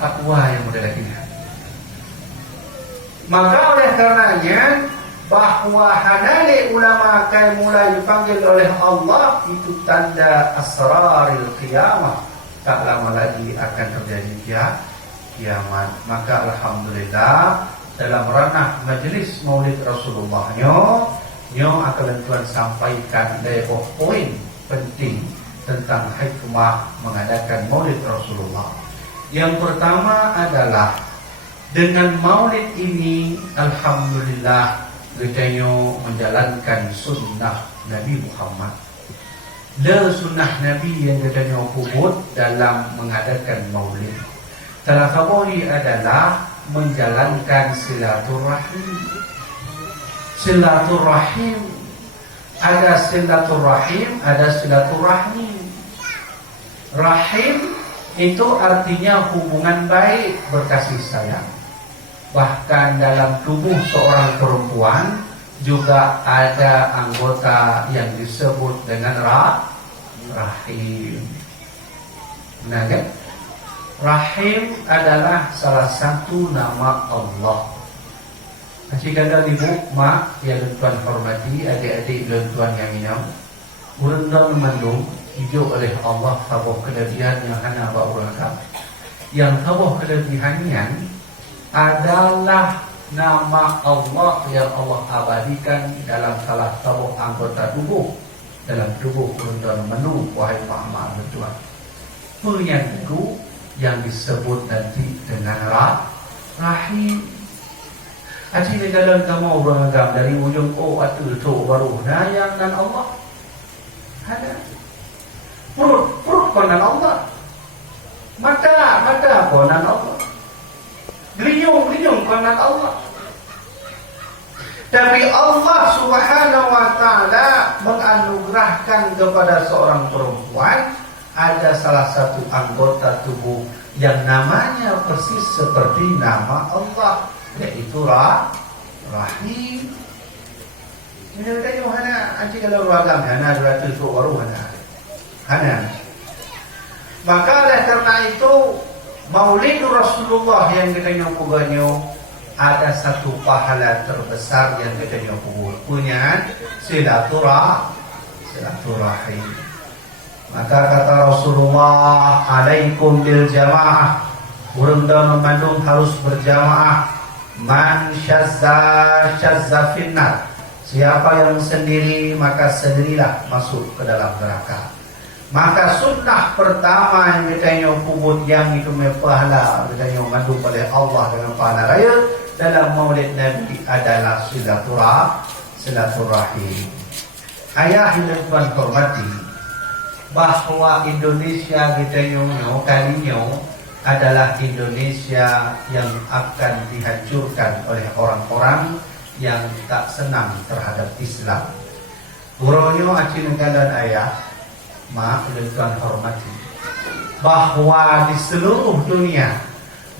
fatwa yang model ini. Maka oleh karenanya bahwa hanale ulama akan mulai dipanggil oleh Allah itu tanda asraril qiyamah. Tak lama lagi akan terjadi kiamat. Maka alhamdulillah dalam ranah majlis Maulid Rasulullah nyo akan tuan sampaikan beberapa poin penting tentang hikmah mengadakan Maulid Rasulullah. Yang pertama adalah dengan Maulid ini alhamdulillah kita menjalankan sunnah Nabi Muhammad. Sunnah Nabi yang kita kubut dalam mengadakan Maulid. Salah satu adalah menjalankan silaturahim. Silaturahim, ada silaturahim, ada silaturahmi. Rahim itu artinya hubungan baik, berkasih sayang. Bahkan dalam tubuh seorang perempuan juga ada anggota yang disebut dengan rahim. Nah, kan? Rahim adalah salah satu nama Allah. Jika ada ibu, mak, yang tuan hormati, adik-adik dan tuan yang inam, urang mendung hidup oleh Allah tabuh kelebihan yang hana ba'urangkam. Yang tabuh kelebihannya adalah nama Allah yang Allah abadikan dalam salah satu anggota tubuh dalam tubuh urang mendung, wahai Muhammad tuan. Penyandu yang disebut nanti dengan rahim. Aci dalam kamu orang agam dari ujung atau tu baru nayang dan Allah ada perut konan Allah, mata konan Allah, geliung konan Allah. Tapi Allah Subhanahu wa taala menganugerahkan kepada seorang perempuan ada salah satu anggota tubuh yang namanya persis seperti nama Allah, yaitu rahim. Ini katanya hana anci kalau beragam hana 200 baru hana. Maka oleh karena itu Maulid Rasulullah yang kita nyukubanyo ada satu pahala terbesar yang kita nyukubur punya silaturahim. Maka kata Rasulullah, alaikum bil jamaah, urang dan memandung harus berjamaah. Man syazza finnar, siapa yang sendiri maka sendirilah masuk ke dalam neraka. Maka sunnah pertama yang kita kubut yang itu pahala kita mengandung oleh Allah dengan pahala raya dalam Maulid Nabi adalah silaturahim. Ayah yang tuan hormati, bahwa Indonesia kita kalinya adalah Indonesia yang akan dihancurkan oleh orang-orang yang tak senang terhadap Islam. Uronyo acin dan ayah, maaf dan tuan hormati, bahwa di seluruh dunia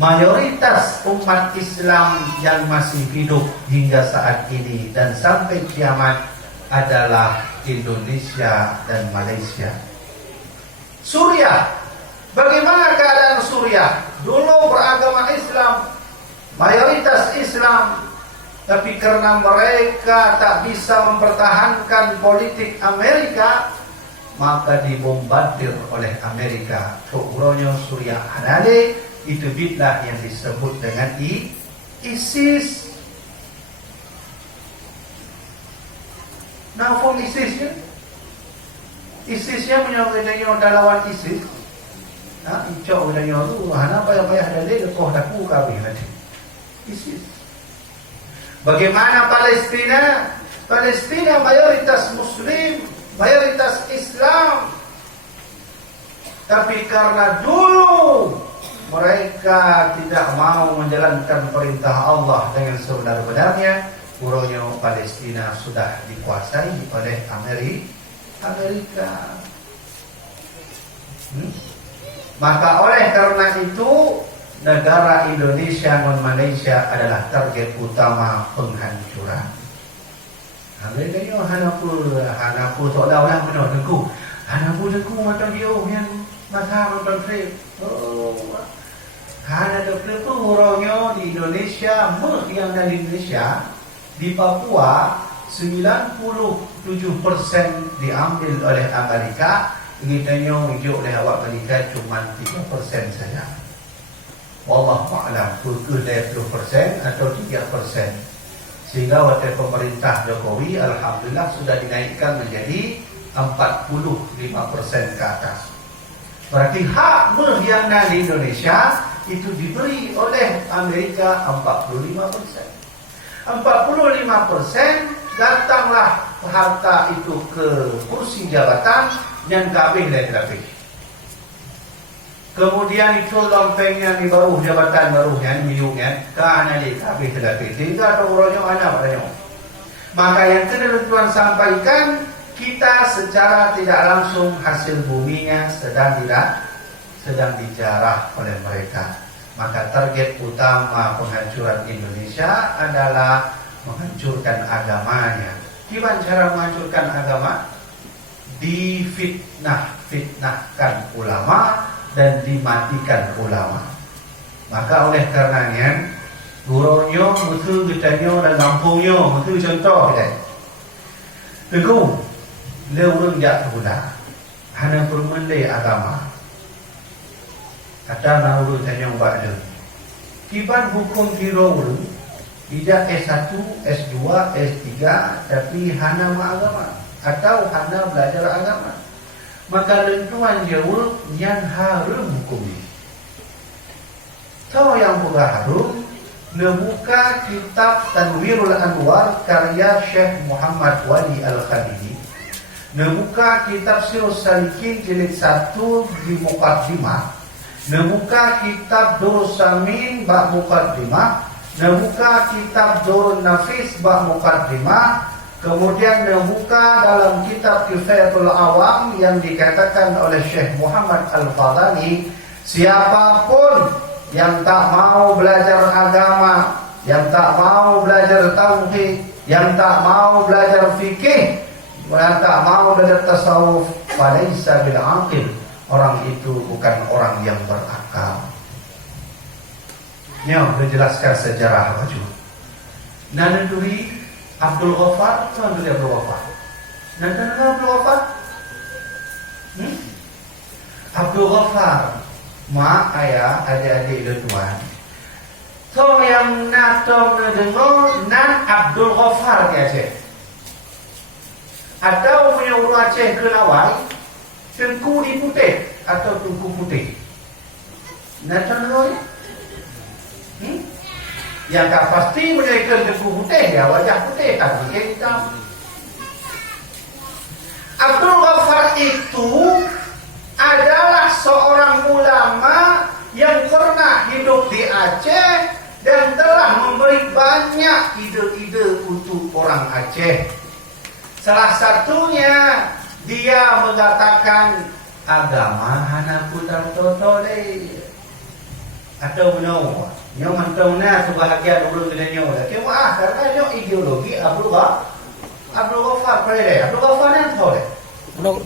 mayoritas umat Islam yang masih hidup hingga saat ini dan sampai kiamat adalah Indonesia dan Malaysia. Suriah, bagaimana keadaan Suriah? Dulu beragama Islam, mayoritas Islam, tapi karena mereka tak bisa mempertahankan politik Amerika, maka dibombardir oleh Amerika. Keuronyo Suriah Hanale itu bidlah yang disebut dengan ISIS. Nah, form ISISnya? ISISnya menyebutnya lawan ISIS. Nah, icok udahnya tu, hana payah-payah dalil koh daku kabeh nanti. ISIS. Bagaimana Palestina? Palestina mayoritas Muslim, mayoritas Islam. Tapi karena dulu mereka tidak mau menjalankan perintah Allah dengan sebenar-benarnya, puronya Palestina sudah dikuasai oleh Amerika. Maka oleh karena itu negara Indonesia dan Malaysia adalah target utama penghancuran. Hanya hanapu seolah-olah benar dengku. Hanapu dengku macam dia yang mata nonton film. Karena dokter itu hurufnya di Indonesia, yang dari Indonesia, di Papua 97% diambil oleh Amerika, ingitanya hijau oleh awak Amerika cuma 3% saja. Wallahu a'lam, pukul 20% atau 3%. Sehingga wakil pemerintah Jokowi alhamdulillah sudah dinaikkan menjadi 45% ke atas. Berarti hak yang di Indonesia itu diberi oleh Amerika 45%. 45% datanglah harta itu ke kursi jabatan yang kabeh dan kabeh. Kemudian itu lompengnya di baru jabatan barunya miungnya karena di kabeh kabeh. Sehingga orangnya ada padanya. Maka yang kena Tuhan sampaikan, kita secara tidak langsung hasil buminya sedang dijarah oleh mereka. Maka target utama penghancuran Indonesia adalah menghancurkan agamanya. Gimana cara menghancurkan agama? Difitnahkan ulama dan dimatikan ulama. Maka oleh karenanya gurunya betul getanya dan kampungnya betul contoh dia. Teguh leweng jak guna hanya permendai agama. Kata nauru tanya bakda. Kiban hukum kiro tidak S1, S2, S3 tapi hana agama atau hana belajar agama. Maka lentuan jawab yang harum hukum ini. Tahu yang buka harum, membuka kitab Tanwirul Anwar karya Syekh Muhammad Wali Al-Khadiji. Membuka kitab Sirus Salikin jilid 1 di Muqaddimah. Membuka kitab Durus Samin bab Muqaddimah. Membuka kitab Durun Nafis bab Muqaddimah. Kemudian membuka dalam kitab Kifayatul Awam yang dikatakan oleh Syekh Muhammad Al-Fadhani, siapapun yang tak mau belajar agama, yang tak mau belajar tauhid, yang tak mau belajar fikih, yang tak mau belajar tasawuf, falaisa bil aqil, orang itu bukan orang yang berakal. Ini menjelaskan sejarah wajib. Nanaduri Abdul Ghaffar, tuan beli Abdul Ghaffar. Nanti Abdul Ghaffar? Abdul Ghaffar, mak ayah, adik-adik dan tuan. So yang natong dengar nan Abdul Ghaffar ke Aceh. Atau punya orang Aceh ke Lawai, tengku di putih atau tengku putih. Natong dengar? Yang tak pasti menaikkan tengku putih, ya wajah putih, tak pakai hitam. Abdul Ghaffar itu adalah seorang ulama yang pernah hidup di Aceh dan telah memberi banyak ide-ide untuk orang Aceh. Salah satunya dia mengatakan agama hana putar totole atau benar. Nyo mantau na sebahagian ulun dengan nyo. Lagi karena nyo ideologi Abdul Ghaffar pada Abdul Ghaffar yang tahu deh.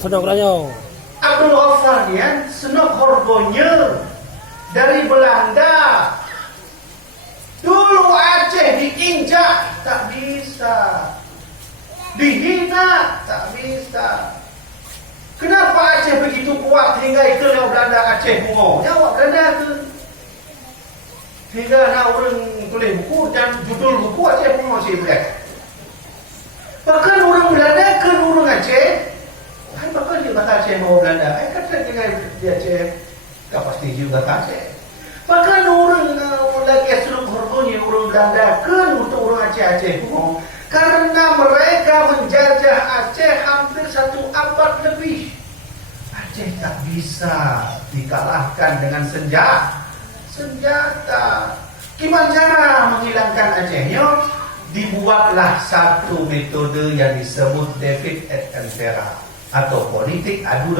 Senok nyo. Abdul Ghaffar yang senok horgonya dari Belanda. Dulu Aceh diinjak tak bisa, dihina tak bisa. Kenapa Aceh begitu kuat hingga itu Belanda Aceh bungo? Jawab Belanda tu. Sehingga nak orang tulis buku dan judul buku Aceh pun masih boleh. Bahkan orang Belanda ke orang Aceh, bahkan dia bahasa Aceh mau Belanda. Kata dia Aceh, tak pasti juga Aceh. Bahkan orang lagi seluruh hormonnya orang Belanda ke untuk orang Aceh pun, karena mereka menjajah Aceh hampir 1 abad lebih. Aceh tak bisa dikalahkan dengan senjata. Gimana cara menghilangkan Acehnya? Dibuatlah satu metode yang disebut David et Altera atau politik adu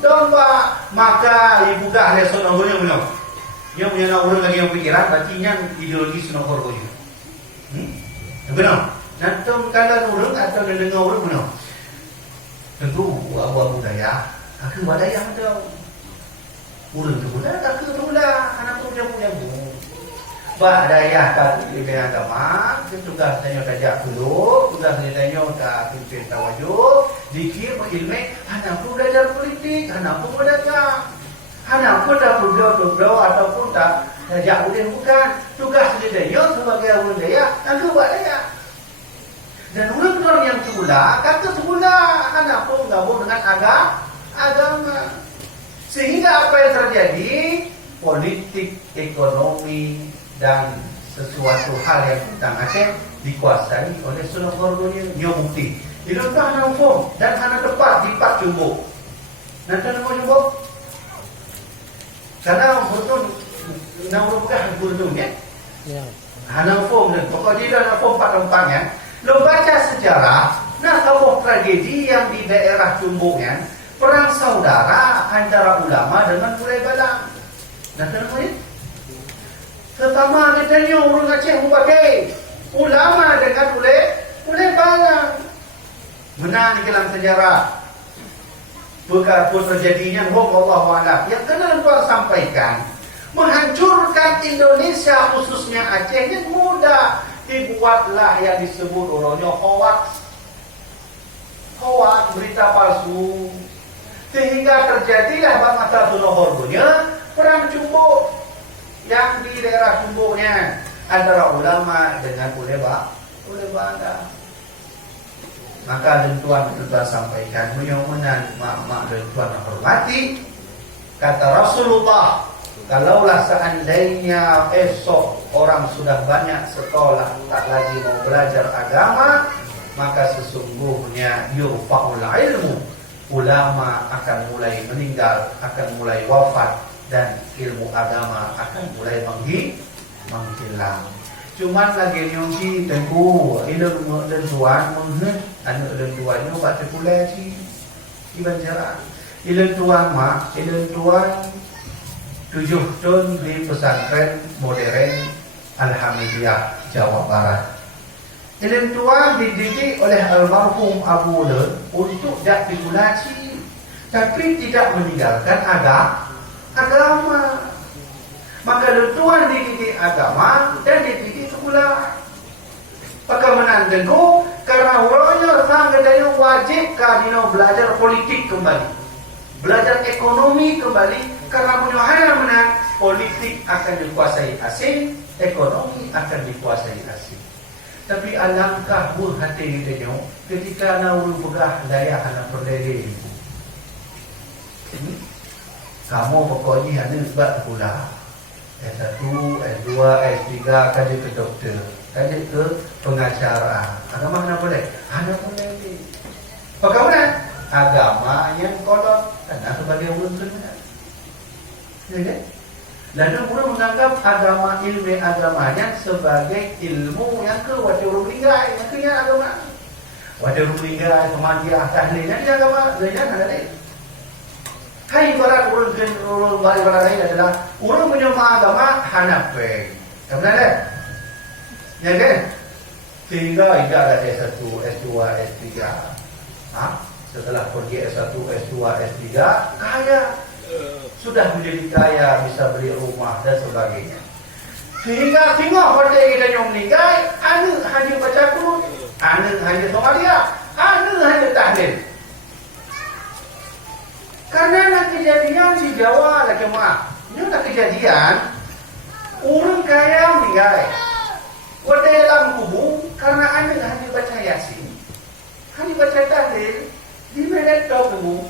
domba. Maka dibuka oleh sonogornya belum? Yang punya orang lagi yang pikiran, bacinya ideologi sonogornya. Benar? Nanti kalau orang atau dengar orang benar? Tentu abu-abu budaya. Aku budaya ada. Urang tu pula, tak tu pula. Anak tu dia punya Bah daya kat ilmu agama, tugas tanya tajak dulu, tugas tanya tak pimpin tawajud, dikir ilmu, anak pun belajar politik, anak pun berdagang, anak pun dah berdoa ataupun tak tajak udin bukan, tugas tanya sebagai orang daya, aku buat daya. Dan orang-orang yang semula, kata semula, anak pun gabung dengan agama. Sehingga apa yang terjadi, politik, ekonomi, dan sesuatu hal yang tentang Aceh dikuasai oleh Sultan Borgonia Nyo Mukti. Itu kan anak hukum dan anak tepat di Pak Jumbo. Nanti nak Jumbo? Karena betul nak bukan guru ya. Anak hukum dan pokok dia anak hukum Pak Tempat ya. Lo baca sejarah, nah kalau tragedi yang di daerah Jumbo ya, perang saudara antara ulama dengan Mulai Balang. Nanti nak pertama katanya orang Aceh memakai ulama dengan Mulai Balang. Menang di dalam sejarah. Bukan pun terjadinya Allah Alam. Yang kena Tuan sampaikan, menghancurkan Indonesia khususnya Aceh yang mudah. Dibuatlah yang disebut orangnya hoax, berita palsu. Sehingga terjadilah mata Borgonia perang Jumbo yang di daerah Jumbonya antara ulama dengan Mulai Balang. Maka tuan sampaikan menyomonan mak tuan hormati, kata Rasulullah, kalaulah seandainya esok orang sudah banyak sekolah tak lagi mau belajar agama, maka sesungguhnya yurfa'ul ilmu, ulama akan mulai meninggal, akan mulai wafat, dan ilmu agama akan mulai menghilang. Cuman lagi nyongsi tengku ilmu dan tuan menghen anak dan tuannya baca pula si dibaca ilmu tuan mak ilmu tuan 7 tahun di pesantren modern Alhamdulillah Jawa Barat. Ilmu tuan dididik oleh almarhum Abu Len untuk dak digulaci, tapi tidak meninggalkan agama. Maka tuan dididik agama dan dididik sekolah. Maka menandaku karena orangnya orang katanya wajib kadino belajar politik kembali, belajar ekonomi kembali, karena punya hal menang politik akan dikuasai asing, ekonomi akan dikuasai asing. Tapi alangkah berhati katanya ketika nauru begah daya anak berdiri. Kamu pokoknya hanya sebab pula S1, S2, S3, kaji ke doktor, kaji ke pengacara. Agama mana boleh? Mana boleh. Bagaimana? Agama yang kolot karena sebagai ulun benar. Ya kan? Lalu orang menganggap agama ilmu agamanya sebagai ilmu yang ke wajah orang meninggal, yang kena agama. Wajah orang meninggal, kematian, tahlilnya di agama, lainnya ada lain. Hai ibarat urun balik lain adalah urun menyembah agama Hanafi. Benar tak? Ya kan? Sehingga tidak ada S1, S2, S3. Setelah pergi S1, S2, S3, kaya. Sudah menjadi kaya, bisa beli rumah dan sebagainya. Sehingga tengok pada kita yang meninggal, anu hanya baca Quran, anu hanya Somalia, anu hanya tahlil. Karena nak kejadian di Jawa lagi maaf. Ini nak kejadian orang kaya meninggal. Pada dalam kubur karena anda hanya baca Yasin, hanya baca tahlil, di menet tau kubur,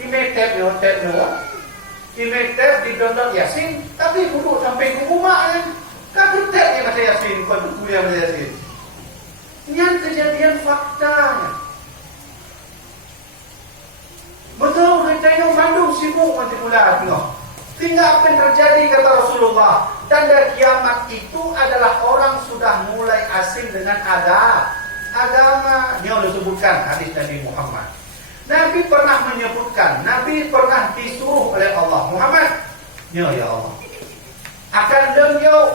di menet di menet di download Yasin, tapi duduk sampai kubur mak kan, kata dia baca Yasin, kau tu kuliah baca Yasin. Ini kejadian faktanya. Betul, kita mandung sibuk nanti pula tengok. Tinggal apa yang terjadi kata Rasulullah. Tanda kiamat itu adalah orang sudah mulai asing dengan agama. Ini sudah sebutkan hadis Nabi Muhammad. Nabi pernah menyebutkan, Nabi pernah disuruh oleh Allah Muhammad. Ya Allah. Akan beliau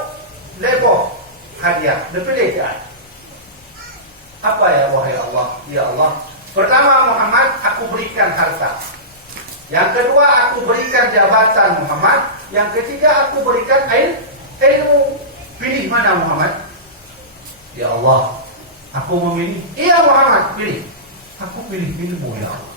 leboh hadiah, dipilihkan. Apa ya wahai Allah? Ya Allah. Pertama Muhammad, aku berikan harta. Yang kedua, aku berikan jabatan Muhammad. Yang ketiga, aku berikan ilmu. mana Muhammad? Ya Allah, aku memilih. Iya Muhammad, pilih. Aku pilih ilmu ya Allah.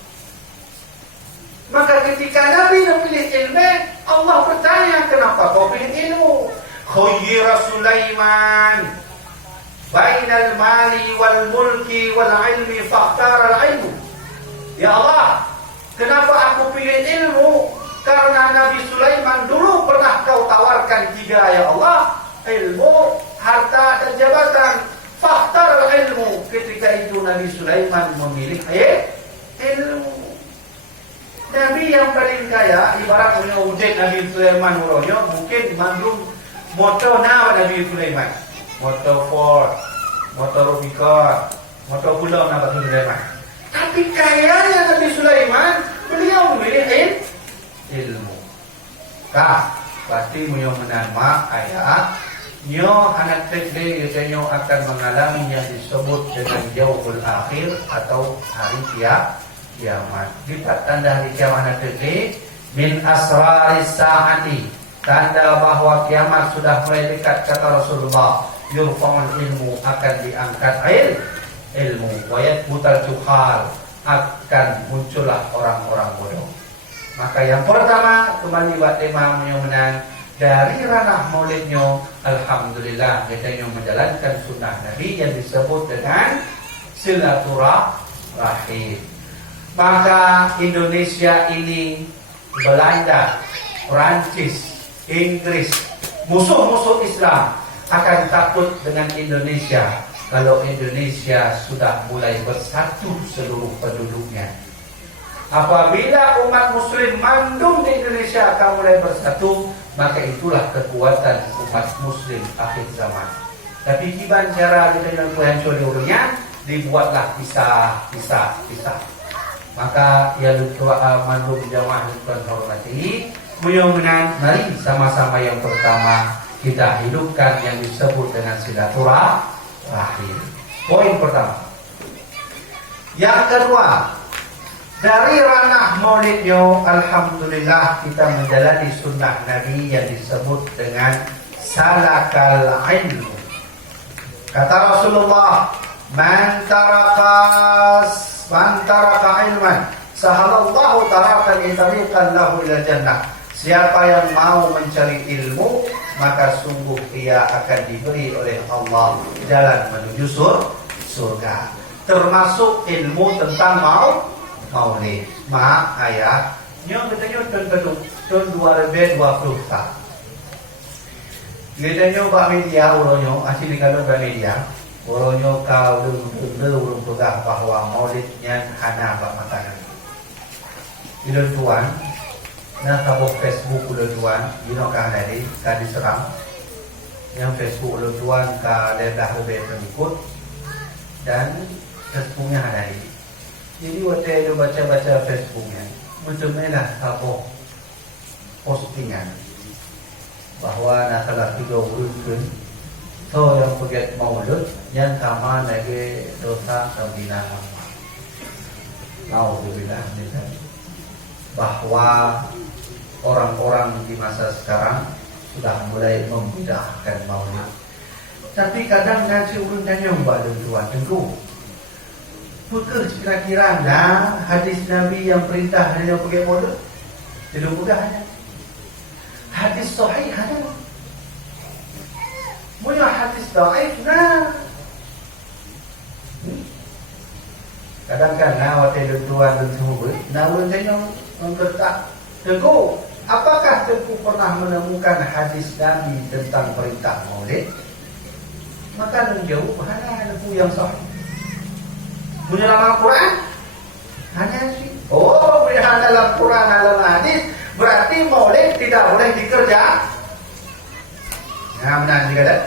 Maka ketika Nabi memilih ilmu, Allah bertanya, kenapa kau pilih ilmu? Khayyira Sulaiman bainal mali wal mulki wal ilmi fakhtara al ilmu. Ya Allah, kenapa aku pilih ilmu? Karena Nabi Sulaiman dulu pernah kau tawarkan 3 ya Allah, ilmu, harta dan jabatan. Fakhtara al ilmu. Ketika itu Nabi Sulaiman memilih ilmu. Nabi yang paling kaya, ibarat punya ujek Nabi Sulaiman uronyo, mungkin mandung motor Nabi Sulaiman. Motor Ford, motor Rubicon, motor pulau Nabi Sulaiman. Tapi kayanya Nabi Sulaiman, beliau memilih ilmu. Pasti punya menama ayat, nyo anak tekde nyo akan mengalami yang disebut dengan yaumul akhir atau hari kiamat. Kita tanda hari kiamat nanti min asraris saati, tanda bahwa kiamat sudah mulai dekat, kata Rasulullah. Yurfa'ul ilmu, akan diangkat ilmu. Wayat butal juhal, akan muncullah orang-orang bodoh. Maka yang pertama, kembali buat tema menang dari ranah maulidnya, alhamdulillah kita yang menjalankan sunnah Nabi yang disebut dengan silaturahim. Maka Indonesia ini, Belanda, Perancis, Inggris, musuh-musuh Islam akan takut dengan Indonesia kalau Indonesia sudah mulai bersatu seluruh penduduknya. Apabila umat muslim mandung di Indonesia akan mulai bersatu, maka itulah kekuatan umat muslim akhir zaman. Tapi kiban cara dengan kuhancur diurungnya, dibuatlah pisah. Maka ya mandung jamaah yang hormati, mudah-mudahan mari sama-sama yang pertama kita hidupkan yang disebut dengan silaturahim. Poin pertama. Yang kedua, dari ranah maulidnya, alhamdulillah kita menjalani sunnah Nabi yang disebut dengan salakal ilmu. Kata Rasulullah, man taraka ilman sahalallahu tarakan itariqan lahu ila jannah. Siapa yang mau mencari ilmu, maka sungguh ia akan diberi oleh Allah jalan menuju surga. Termasuk ilmu tentang maulid. Maaf ayat yang katanya tahun 2020. Katanya Pak Media uronyo asli kalau Pak Media uronyo kau urung pegang bahwa maulidnya hana Pak makanan. Bila tuan na tabo Facebook ulo tuan dino ka hari ka diserang yang Facebook ulo tuan ka daerah lebih pengikut dan Facebooknya hari. Jadi waktu itu baca Facebooknya munculnya tabo postingan bahwa nasalah 3 bulan to yang pegiat maulud yang sama lagi dosa kabina naudzubillah bahwa orang-orang di masa sekarang sudah mulai membidahkan maulid. Tapi kadang ngaji urun tanya mbak dan tuan tentu. Betul kira-kira nah hadis Nabi yang perintah hanya pakai maulid tidak mudah hanya. Hadis sahih hanya. Punya hadis dhaif nah. Kadang-kadang waktu tuan dan semua namun tanya membertak Tengku, apakah Tengku pernah menemukan hadis Nabi tentang perintah maulid? Maka menjawab hanya Tengku yang sahih. Punya dalam Al-Quran? Hanya sih. Oh, punya dalam Quran, dalam hadis, berarti maulid tidak boleh dikerja. Nah, benar juga tak?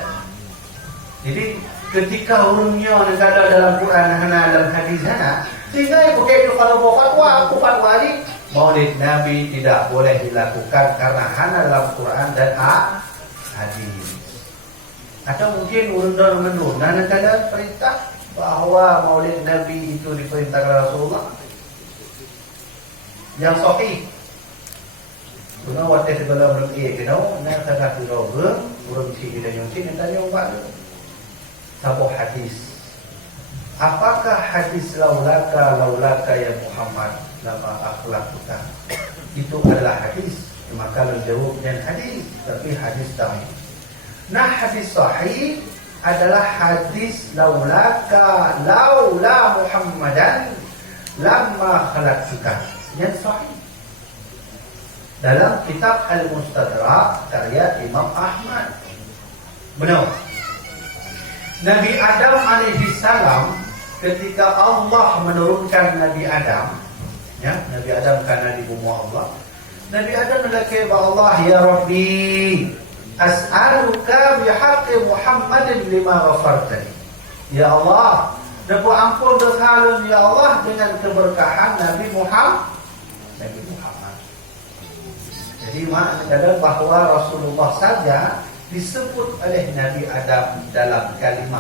Jadi ketika urungnya ada dalam Quran, dalam hadis sana, sehingga begitu kalau mau fatwa, aku fatwa ini. Maulid Nabi tidak boleh dilakukan karena hanya dalam Quran dan hadis. Atau mungkin urun menurun ada perintah bahwa Maulid Nabi itu diperintahkan Rasulullah yang sahih. Guna waktu sebelum berkata, nak kata turun sini dan yang sini tanya ubat sabo hadis. Apakah hadis laulaka ya Muhammad lama akhlakuka itu adalah hadis? Maka menjawab dan hadis, tapi hadis sahih. Nah, hadis sahih adalah hadis laula Muhammadan lama khalaqtuka, yang sahih dalam kitab Al-Mustadrak karya Imam Ahmad. Benar. Nabi Adam alaihi salam, ketika Allah menurunkan Nabi Adam, ya, Nabi Adam karena di bumi Allah, Nabi Adam melaki Allah, ya Rabbi, as'aluka bihaqqi Muhammadin lima ghafartani. Ya Allah, dapat ampun dosa ya Allah dengan keberkahan Nabi Muhammad. Jadi maknanya bahwa Rasulullah saja disebut oleh Nabi Adam dalam kalimat